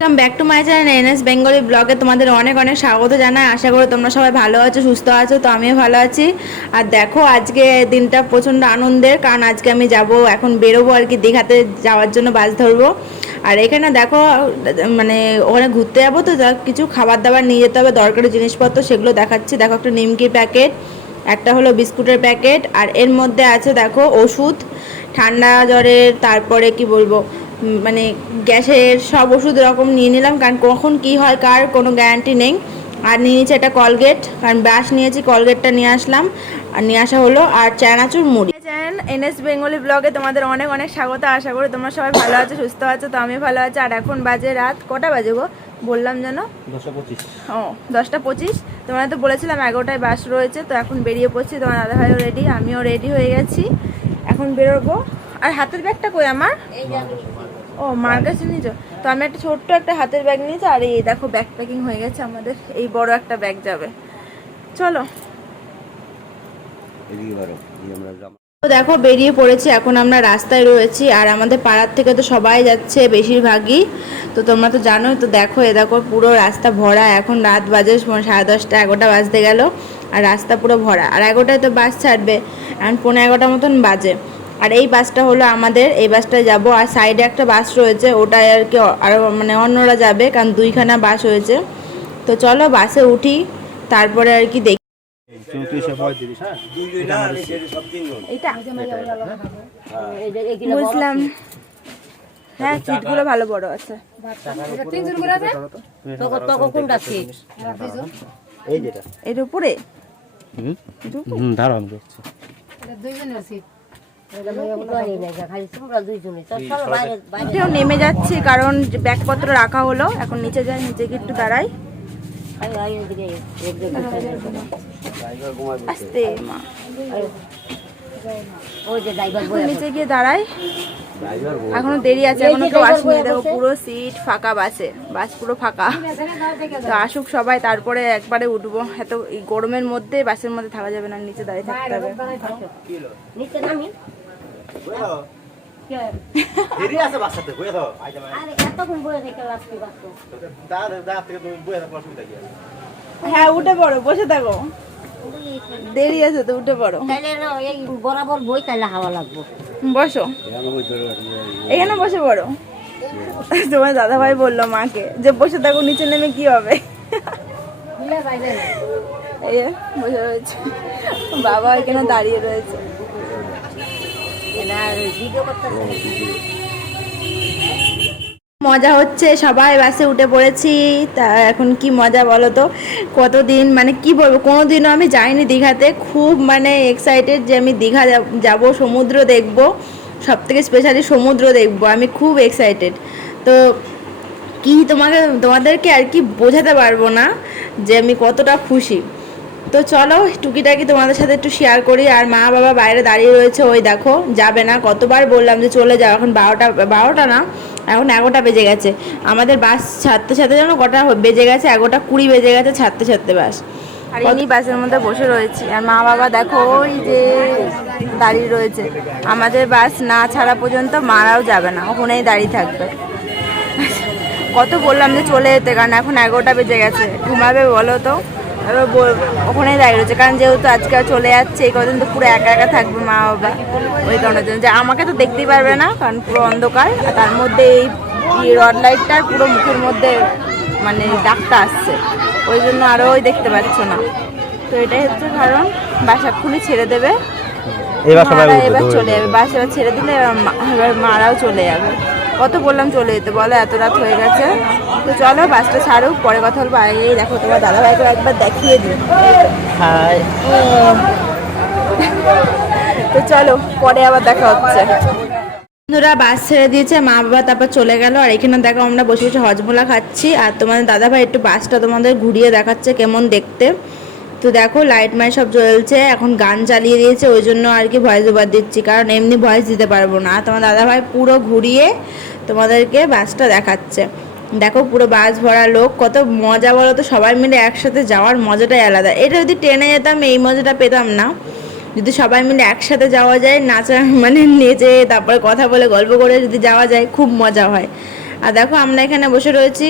Welcome back to my channel NS Bengali ব্লগে তোমাদের অনেক অনেক স্বাগত জানাই। আশা করি তোমরা সবাই ভালো আছো, সুস্থ আছো। তো আমিও ভালো আছি। আর দেখো আজকে দিনটা প্রচণ্ড আনন্দের, কারণ আজকে আমি যাব, এখন বেরোবো আর কি, দীঘাতে যাওয়ার জন্য বাস ধরবো। আর এখানে দেখো মানে ওখানে ঘুরতে যাবো, তো কিছু খাবার দাবার নিয়ে যেতে হবে, দরকারি জিনিসপত্র, সেগুলো দেখাচ্ছি। দেখো একটা নিমকির প্যাকেট, একটা হলো বিস্কুটের প্যাকেট, আর এর মধ্যে আছে দেখো ওষুধ, ঠান্ডা জ্বরের, তারপরে কি বলবো, মানে গ্যাসের সব ওষুধ এরকম নিয়ে নিলাম, কারণ কখন কি হয় কার কোনো গ্যারান্টি নেই। আর নিয়ে নিয়েছি একটা কলগেট, কারণ ব্রাশ নিয়েছি, কলগেটটা নিয়ে আসলাম, আর নিয়ে আসা হলো, আর চানাচুর মুড়ি। চ্যানেল এনএস বেঙ্গলি ব্লগে তোমাদের অনেক অনেক স্বাগত। আশা করি তোমরা সবাই ভালো আছো, সুস্থ আছো। তো আমি ভালো আছি। আর এখন বাজে রাত কটা বাজে গো বললাম যেন 10:25। ও 10:25। তোমরা তো বলেছিলাম 11টায় বাস রয়েছে। তো এখন বেরিয়ে পড়ছি, তোমার দাদাভাইও রেডি, আমিও রেডি হয়ে গেছি, এখন বেরোবো। আর হাতের ব্যাগটা কই আমার? ও মার কাছে নিয়েছো? তো আমি একটা ছোট্ট একটা হাতের ব্যাগ নিয়েছি, আর এই দেখো ব্যাগ প্যাকিং হয়ে গেছে আমাদের, এই বড় একটা ব্যাগ যাবে। চলো তো দেখো বেরিয়ে পড়েছি, এখন আমরা রাস্তায় রয়েছি। আর আমাদের পাড়ার থেকে তো সবাই যাচ্ছে বেশিরভাগই, তো তোমরা তো জানোই। তো দেখো এ দেখো পুরো রাস্তা ভরা, এখন রাত বাজে 10:30, 11টা বাজতে গেল, আর রাস্তা পুরো ভরা। আর 11টায় তো বাস ছাড়বে, এখন 11:15 মতন বাজে। আর এই বাসটা হলো আমাদের, এই বাসটায় যাব। আর সাইডে একটা বাস রয়েছে, ওটাই আর কি আরও মানে অন্যরা যাবে, কারণ দুইখানা বাস হয়েছে। তো চলো বাসে উঠি, তারপরে আর কি দেখি। বুঝলাম, হ্যাঁ সিটগুলো ভালো বড় আছে। এর উপরে নেমে যাচ্ছি, কারণ ব্যাগপত্র রাখা হলো। এখন নিচে যাই, নিচে গিয়ে একটু দাঁড়াই। আস্তে মা, নিচে গিয়ে দাঁড়াই, এখনো দেরি আছে, এখনো কেউ আসেনি। দেখো পুরো সিট ফাঁকা, বাস পুরো ফাঁকা। তো আসুক সবাই, তারপরে একবারে উঠবো। এত এই গরমের মধ্যে বাসের মধ্যে থাকা যাবে না, নিচে দাঁড়িয়ে থাকতে হবে। হ্যাঁ উঠে পড়ো, বসে থাকো, দেরি আছে তো, উঠে পড়ো। বরাবর বই তাইলে হাওয়া লাগবো। বসো, এখানে বসে পড়ো। তোমার দাদাভাই বললো মাকে যে বসে থাকো, নিচে নেমে কি হবে। এই বসে রয়েছে, বাবা এখানে দাঁড়িয়ে রয়েছে। মজা হচ্ছে, সবাই বাসে উঠে পড়েছি। তা এখন কি মজা বলো তো, কতদিন মানে কি বলবো, কোনো দিনও আমি যাইনি দীঘাতে। খুব মানে এক্সাইটেড যে আমি দীঘা যাব, সমুদ্র দেখব, সব থেকে স্পেশালি সমুদ্র দেখব, আমি খুব এক্সাইটেড। তো কি তোমাদেরকে আর কি বোঝাতে পারবো না যে আমি কতটা খুশি। তো চলো টুকিটাকি তোমাদের সাথে একটু শেয়ার করি। আর মা বাবা বাইরে দাঁড়িয়ে রয়েছে, ওই দেখো যাবে না, কতবার বললাম যে চলে যাও। এখন 12টা না, এখন 11টা বেজে গেছে। আমাদের বাস ছাড়তে ছাড়তে যেন কটা বেজে গেছে, 11:20 বেজে গেছে ছাড়তে ছাড়তে বাস। আর ইনি বাসের মধ্যে বসে রয়েছি, আর মা বাবা দেখো ওই যে দাঁড়িয়ে রয়েছে। আমাদের বাস না ছাড়া পর্যন্ত মারাও যাবে না, ওখানেই দাঁড়িয়ে থাকবে। কত বললাম যে চলে যেতে, কারণ এখন 11টা বেজে গেছে, ঘুমাবে বলো তো। ওখানেই দাঁড়িয়ে রয়েছে, কারণ যেহেতু আজকে চলে যাচ্ছে, এই কদিন তো পুরো একা একা থাকবে মা বাবা। ওই কারণের জন্য যে আমাকে তো দেখতেই পারবে না, কারণ পুরো অন্ধকার, আর তার মধ্যে এই রড লাইটটার পুরো মুখের মধ্যে মানে দাগটা আসছে, ওই জন্য আরও ওই দেখতে পাচ্ছ না। তো এটাই হচ্ছে কারণ, বাস এক্ষুনি ছেড়ে দেবে, এবার চলে যাবে বাস, এবার ছেড়ে দিলে এবার মারাও চলে যাবে। কত বললাম চলে যেতে, বলো এত রাত হয়ে গেছে। তো চলো বাসটা ছাড়ুক, পরে কথা বলবো। এই দেখো তোমার দাদাভাইকে একবার দেখিয়ে দিই। তো চলো পরে আবার দেখা হচ্ছে। বন্ধুরা বাস ছেড়ে দিয়েছে, মা বাবা তারপর চলে গেল। আর এখানে দেখো আমরা বসে বসে হজমোলা খাচ্ছি, আর তোমাদের দাদাভাই একটু বাসটা তোমাদের ঘুরিয়ে দেখাচ্ছে কেমন দেখতে। তো দেখো লাইট মাইট সব জ্বলছে, এখন গান চালিয়ে দিয়েছে, ওই জন্য আর কি ভয়েস ওভার দিচ্ছি, কারণ এমনি ভয়েস দিতে পারবো না। আর তোমার দাদাভাই পুরো ঘুরিয়ে তোমাদেরকে বাসটা দেখাচ্ছে। দেখো পুরো বাস ভরা লোক, কত মজা বলো তো, সবাই মিলে একসাথে যাওয়ার মজাটাই আলাদা। এটা যদি ট্রেনে যেতাম এই মজাটা পেতাম না। যদি সবাই মিলে একসাথে যাওয়া যায়, নাচা মানে নেচে, তারপরে কথা বলে গল্প করে যদি যাওয়া যায়, খুব মজা হয়। আর দেখো আমরা এখানে বসে রয়েছি,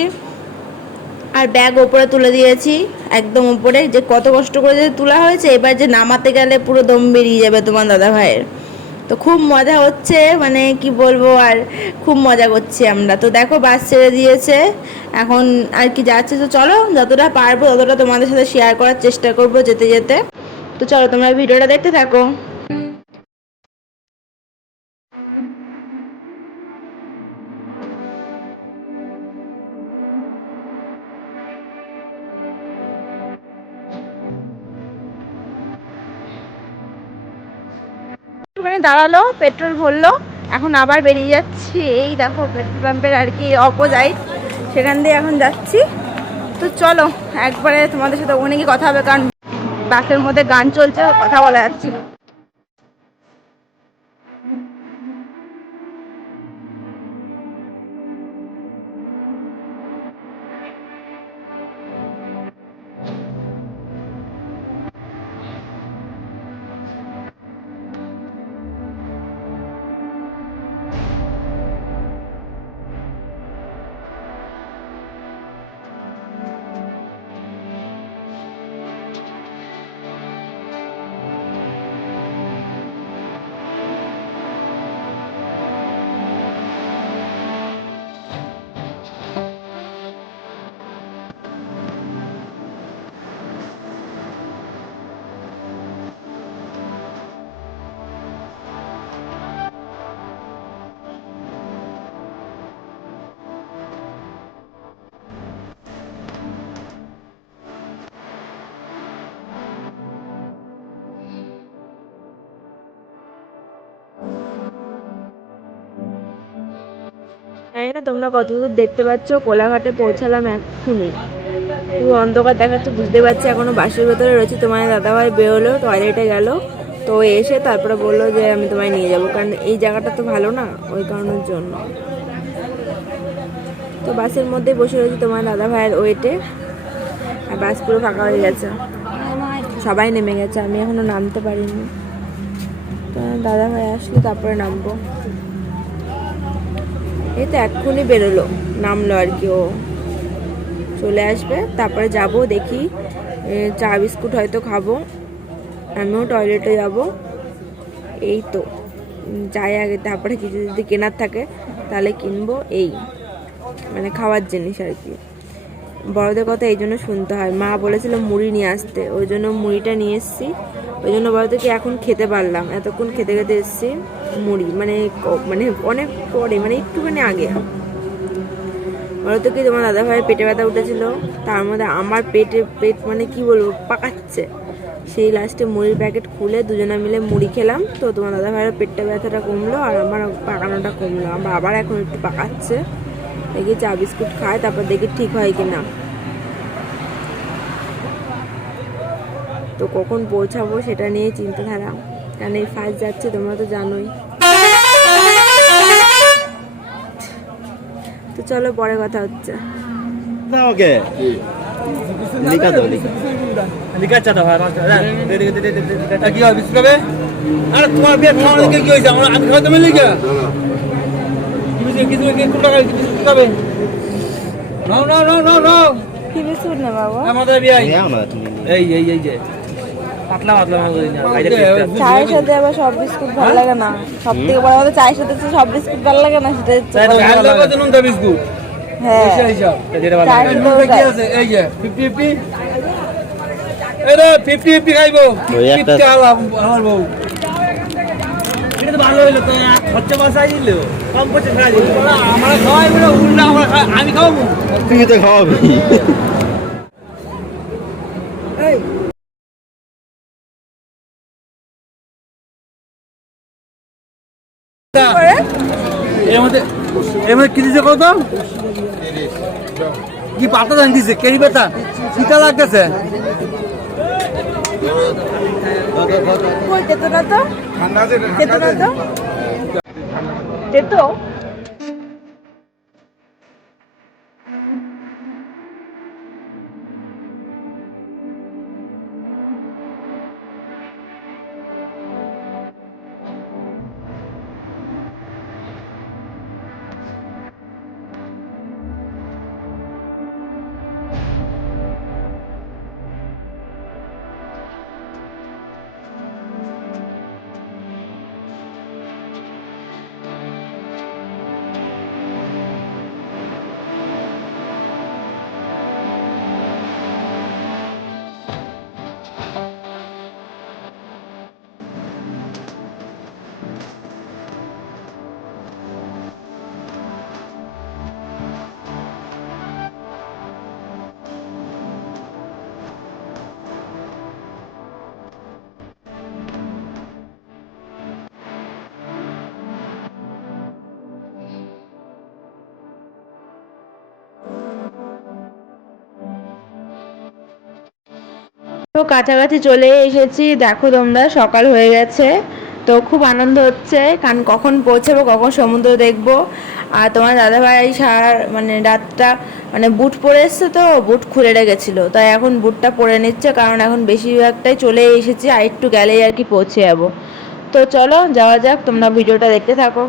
আর ব্যাগ ওপরে তুলে দিয়েছি, একদম উপরে, যে কত কষ্ট করে যে তোলা হয়েছে, এবার যে নামাতে গেলে পুরো দম বেরিয়ে যাবে তোমার দাদা ভাইয়ের। তো খুব মজা হচ্ছে, মানে কি বলবো, আর খুব মজা করছি আমরা। তো দেখো বাস ছেড়ে দিয়েছে, এখন আর কি যাচ্ছে। তো চলো, যতটা পারবো ততটা তোমাদের সাথে শেয়ার করার চেষ্টা করব যেতে যেতে। তো চলো তোমরা ভিডিওটা দেখতে থাকো। একটুখানি দাঁড়ালো, পেট্রোল ভরলো, এখন আবার বেরিয়ে যাচ্ছি। এই দেখো পেট্রোল পাম্পের আর কি অপোজাইট, সেখান দিয়ে এখন যাচ্ছি। তো চলো একবারে তোমাদের সাথে ওখানে গিয়ে কথা হবে, কারণ বাসের মধ্যে গান চলছে, কথা বলা যাচ্ছে না। জানি না তোমরা কতদূর দেখতে পাচ্ছ, কোলাঘাটে পৌঁছালাম এক্ষুনি, পুরো অন্ধকার দেখাচ্ছে, বুঝতে পারছি এখনো বাসের ভেতরে রয়েছে। তোমার দাদাভাই বেরোলো, টয়লেটে গেল, তো এসে তারপরে বললো যে আমি তোমায় নিয়ে যাবো, কারণ এই জায়গাটা তো ভালো না, ওই কারণের জন্য। তো বাসের মধ্যে বসে রয়েছি তোমার দাদাভাইয়ের ওয়েটে, আর বাস পুরো ফাঁকা হয়ে গেছে, সবাই নেমে গেছে, আমি এখনো নামতে পারিনি। তো দাদাভাই আসলে তারপরে নামবো। এই তো এক্ষুনি বেরোলো, নামলো আর কি, ও চলে আসবে, তারপরে যাব দেখি, চা বিস্কুট হয়তো খাবো, আমিও টয়লেটে যাব। এই তো যাই আগে, তারপরে কিছু যদি কেনার থাকে তাহলে কিনবো, এই মানে খাওয়ার জিনিস আর কি। বড়দের কথা এই জন্য শুনতে হয়, মা বলেছিল মুড়ি নিয়ে আসতে, ওই জন্য মুড়িটা নিয়ে এসেছি। ওই জন্য বলতো কি এখন খেতে পারলাম, এতক্ষণ খেতে খেতে এসেছি মুড়ি, মানে মানে অনেক পরে, মানে একটুখানি আগে। বলতো কি তোমার দাদাভাইয়ের পেটে ব্যথা উঠেছিল, তার মধ্যে আমার পেট মানে কি বলবো পাকাচ্ছে, সেই লাস্টে মুড়ির প্যাকেট খুলে দুজনে মিলে মুড়ি খেলাম। তো তোমার দাদাভাইয়ের পেটটা ব্যথাটা কমলো, আর আমার পাকানোটা কমলো। আমার আবার এখন একটু পাকাচ্ছে, দেখি চা বিস্কুট খায়, তারপর দেখি ঠিক হয় কিনা। তো কখন পৌঁছাবো সেটা নিয়ে চিন্তাধারা, কারণ এই ফার্স্ট যাচ্ছে, তোমরা তো জানোই। তো চলো পরে কথা হচ্ছে। ওকে লিখা দাও, লিখা চাটা ভাই কি হবে বিস্কুট হবে? আরে তোমার বিয়ে খাওয়ানো কি হয়েছে? আমি খাওয়াতে মিলি কে কিছু কিছু টাকা বিস্কুট খাবে? নাও নাও নাও নাও নাও, কি বিস্কুট না বাবা? আমাদের বিয়ে এই এই এই যে পাতলা পাতলা চায়ের সাথে আবার সব বিস্কুট ভালো লাগে না, সব থেকে বড় কথা চায়ের সাথে তো সব বিস্কুট ভালো লাগে না, সেটা হচ্ছে কথা। বিস্কুট হ্যাঁ চায়ের সাথে ওটাই। এই যে 50-50 এরে 50-50 খাইবো, 50 আমার বউ। এটা তো ভালো হইলো, তো খরচা বাঁচাই দিল, কম খরচা খাই দিল। আমরা খাওয়াই বলে উল্টা আমরা আমি খাওয়াবো, তুমি তো খাওয়াবি। এই এর মধ্যে কি দিছে কত? কি পাতা দান দিছে, কেরি পাতা, শীতা লাগতেছে। তেতো না তো, তেতো না তো, তেতো। তো কাছাকাছি চলে এসেছি, দেখো তোমরা সকাল হয়ে গেছে। তো খুব আনন্দ হচ্ছে, কারণ কখন পৌঁছাবো, কখন সমুদ্র দেখবো। আর তোমার দাদাভাই মানে রাতটা মানে বুট পরে এসছে, তো বুট খুলে রেখেছিলো, তাই এখন বুটটা পরে নিচ্ছে, কারণ এখন বেশিরভাগটাই চলে এসেছি, আর একটু গেলেই আর কি পৌঁছে যাবো। তো চলো যাওয়া যাক, তোমরা ভিডিওটা দেখতে থাকো।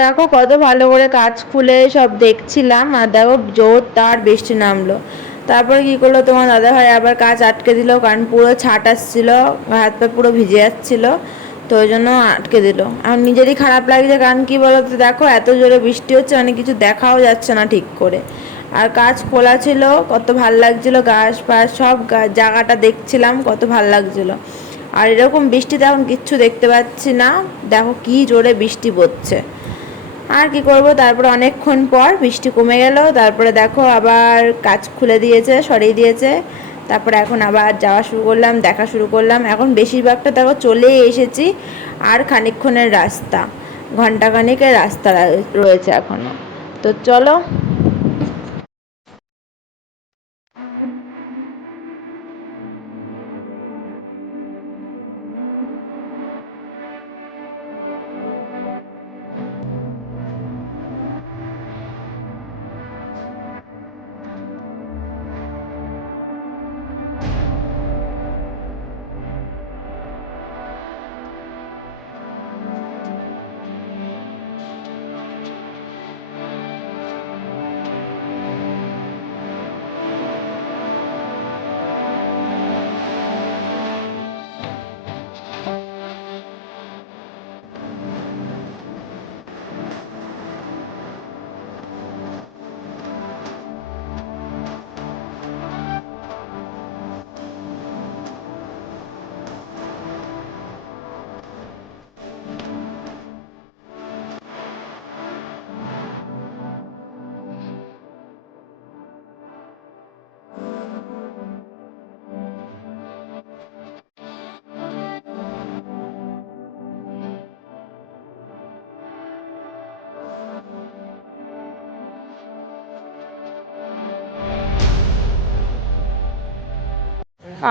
দেখো কত ভালো করে কাজ খুলে সব দেখছিলাম, আর দেখো জোর তার বৃষ্টি নামলো। তারপরে কি করলো তোমার দাদাভাই, আবার কাজ আটকে দিল, কারণ পুরো ছাট আসছিল, হাত পা পুরো ভিজে যাচ্ছিলো, তো ওই জন্য আটকে দিল। আর নিজেরই খারাপ লাগছে, কারণ কি বলতো, দেখো এত জোরে বৃষ্টি হচ্ছে, মানে কিছু দেখাও যাচ্ছে না ঠিক করে। আর কাজ খোলা ছিল, কত ভাল লাগছিল, গাছ পাশ সব জায়গাটা দেখছিলাম, কত ভাল লাগছিল। আর এরকম বৃষ্টিতে এখন কিচ্ছু দেখতে পাচ্ছি না, দেখো কি জোরে বৃষ্টি পড়ছে। আর কি করব, তারপরে অনেকক্ষণ পর বৃষ্টি কমে গেল, তারপরে দেখো আবার কাজ খুলে দিয়েছে, সরিয়ে দিয়েছে। তারপরে এখন আবার যাওয়া শুরু করলাম, দেখা শুরু করলাম। এখন বেশিরভাগটা দেখো চলেই এসেছি, আর খানিকক্ষণের রাস্তা, ঘন্টাখানেকের রাস্তা রয়েছে এখনো। তো চলো।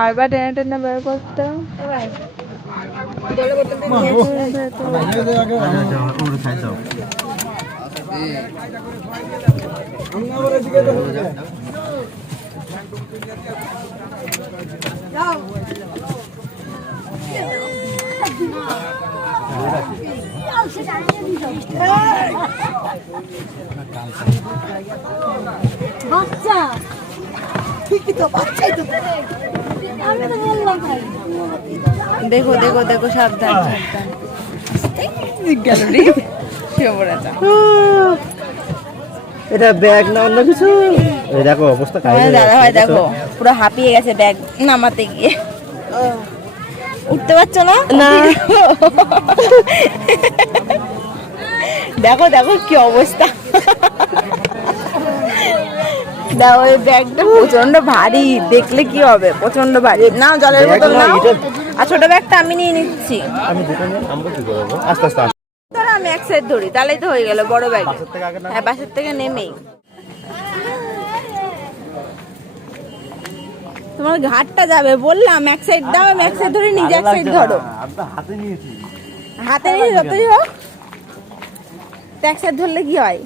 আর বা টেনে টেনে বের করতে বাচ্চা ঠিকই তো, বাচ্চাই তো। আমি তো বললাম ভাই দেখো দেখো দেখো, সাবধান সাবধান। গেল রে, শুয়ে পড়েছে। এটা ব্যাগ না অন্য কিছু? এই দেখো অবস্থা তোমার দাদা ভাই দেখো পুরো হাঁপিয়ে গেছে ব্যাগ নামাতে গিয়ে। উঠতে পারছো না? না। দেখো দেখো কি অবস্থা। দেখো ওই ব্যাগটা প্রচন্ড ভারী, দেখলে কি হবে, প্রচন্ড ভারী। নাও জলের বোতল নাও, আর ছোট ব্যাগটা আমি নিয়ে নিচ্ছি। আমি দোকানে আমরা কি করবো? আস্তে আস্তে ধরো আমি এক সাইড ধরি, তাহলেই তো হয়ে গেল বড় ব্যাগ। হ্যাঁ, বাসের থেকে নেমেই তোমার ঘাটটা যাবে, বললাম এক সাইড দাও, আমি এক সাইড ধরে নিজে এক সাইড ধরো। হাতে নিয়েছি। হাতে নিয়ে যতই হোক তো এক সাইড ধরলে কি হয়?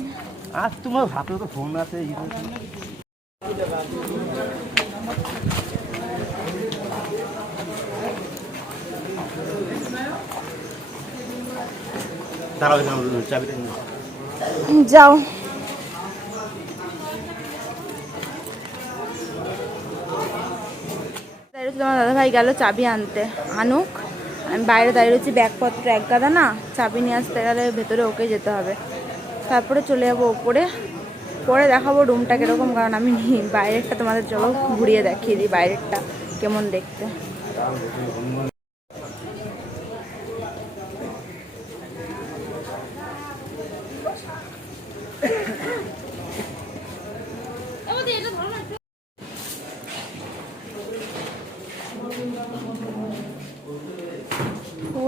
আর তোমার হাতে তো ফোন আছে। দাঁড়াও, চাবিটা যাও। তোমার দাদা ভাই গেল চাবি আনতে, আনুক। আমি বাইরে দাঁড়িয়ে রয়েছি, ব্যাগপত্র এক গাদা না, চাবি নিয়ে আসতে গেলে ভেতরে ওকে যেতে হবে। তারপরে চলে যাবো ওপরে, পরে দেখাবো রুমটা কিরকম, কারণ আমি বাইরেরটা তোমাদের চলো ঘুরিয়ে দেখিয়ে দিই বাইরেরটা কেমন দেখতে।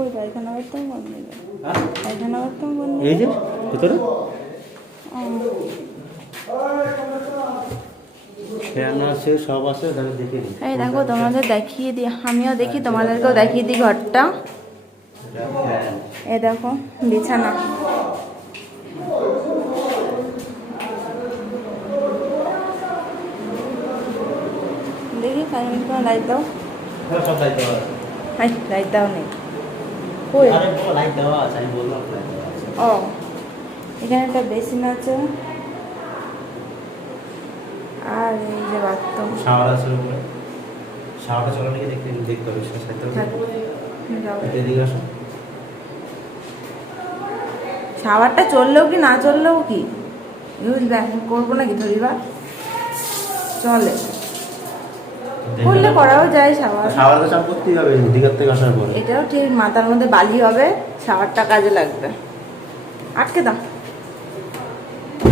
ওই পায়খানা করতাম বন্ধ নেই, পায়খানা করতাম বন্ধ এই যে ভিতরে ফ্যান আছে, সব আছে, তাহলে দেখে নিই। এই দেখো তোমাদের দেখিয়ে দিই, আমিও দেখি, তোমাদেরকেও দেখিয়ে দিই ঘরটা। এই দেখো বিছানা, দেখি তোমার লাইট দাও। সব লাইট দেওয়া আছে। লাইট দাও নেই কই? আরে বলো লাইট দেওয়া আছে, আমি বললাম লাইট দেওয়া আছে। ও, এখানে একটা বেসিন আছে, আর এই যে বাথরুম। শাওয়ার আছে উপরে। শাওয়ারটা চলে নাকি দেখতে হবে, সেটা সাইডটা যাও। এদিকে আসো। শাওয়ারটা চললেও কি না চললেও কি ইউজ ব্যাক করবো নাকি ধরিবা? চলে, করলে করাও যায় শাওয়ার। শাওয়ার তো চাপ করতেই হবে দিঘার থেকে আসার পরে। এটাও ঠিক, মাথার মধ্যে বালি হবে, শাওয়ারটা কাজে লাগবে। আটকে দাও,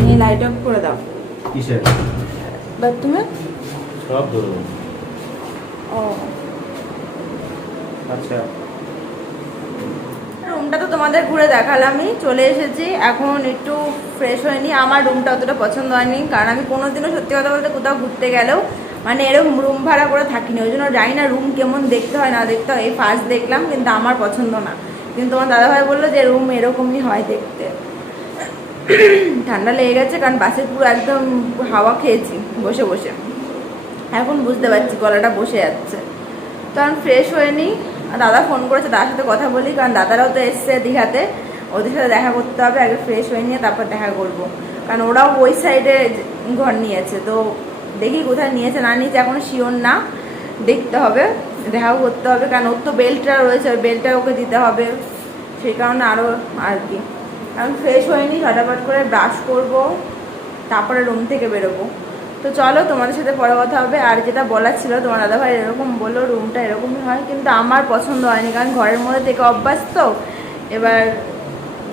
নিয়ে লাইট অফ করে দাও। কিসের? বাথরুমে সব ধরো। ও আচ্ছা, রুমটা তো তোমাদের ঘুরে দেখালামই, চলে এসেছি। এখন একটু ফ্রেশ হয়নি, আমার রুমটা অতটা পছন্দ হয়নি, কারণ আমি কোনোদিনও সত্যি কথা বলতে কোথাও ঘুরতে গেলেও মানে এরকম রুম ভাড়া করে থাকিনি, ওই জন্য জানি না রুম কেমন দেখতে হয় না দেখতে হয়। এই ফার্স্ট দেখলাম, কিন্তু আমার পছন্দ না। কিন্তু তোমার দাদাভাই বললো যে রুম এরকমই হয় দেখতে। ঠান্ডা লেগে গেছে, কারণ বাসে পুরো একদম হাওয়া খেয়েছি বসে বসে, এখন বুঝতে পারছি গলাটা বসে যাচ্ছে। তো আমি ফ্রেশ হয়ে নিই, দাদা ফোন করেছে, দাদার সাথে কথা বলি, কারণ দাদারাও তো এসছে দীঘাতে, ওদের সাথে দেখা করতে হবে। আগে ফ্রেশ হয়ে নিয়ে তারপর দেখা করব, কারণ ওরাও ওই সাইডে ঘর নিয়েছে। তো দেখি কোথায় নিয়েছে না নিয়েছে এখনও শিওর না, দেখতে হবে, দেখাও করতে হবে, কারণ ওর তো বেল্টটা রয়েছে, ওই বেল্টটা ওকে দিতে হবে, সেই কারণে আরও আর কি। আমি ফ্রেশ হয়ে নিই, ফটাফট করে ব্রাশ করব, তারপরে রুম থেকে বেরোবো। তো চলো তোমাদের সাথে পরে কথা হবে। আর যেটা বলার ছিল, তোমার দাদাভাই এরকম বললো রুমটা এরকমই হয়, কিন্তু আমার পছন্দ হয়নি, কারণ ঘরের মধ্যে থেকে অভ্যাস তো, এবার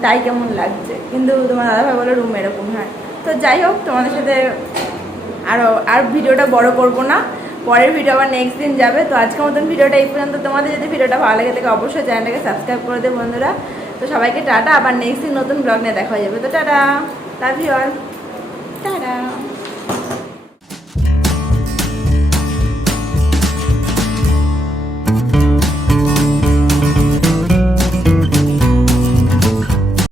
তাই কেমন লাগছে। কিন্তু তোমার দাদাভাই বললো রুম এরকম হয়। তো যাই হোক, তোমাদের সাথে আর ভিডিওটা বড় করব না, পরের ভিডিও আবার নেক্সট দিন যাবে। তো আজকের মতন ভিডিওটা এই পর্যন্ত। তোমাদের যদি ভিডিওটা ভালো লাগে থাকে অবশ্যই চ্যানেলটাকে সাবস্ক্রাইব করে দেবে বন্ধুরা। তো সবাইকে টাটা, আবার নেক্সট দিন নতুন ব্লগ নিয়ে দেখা হয়ে যাবে। তো টাটা, লাভ ইউ অল।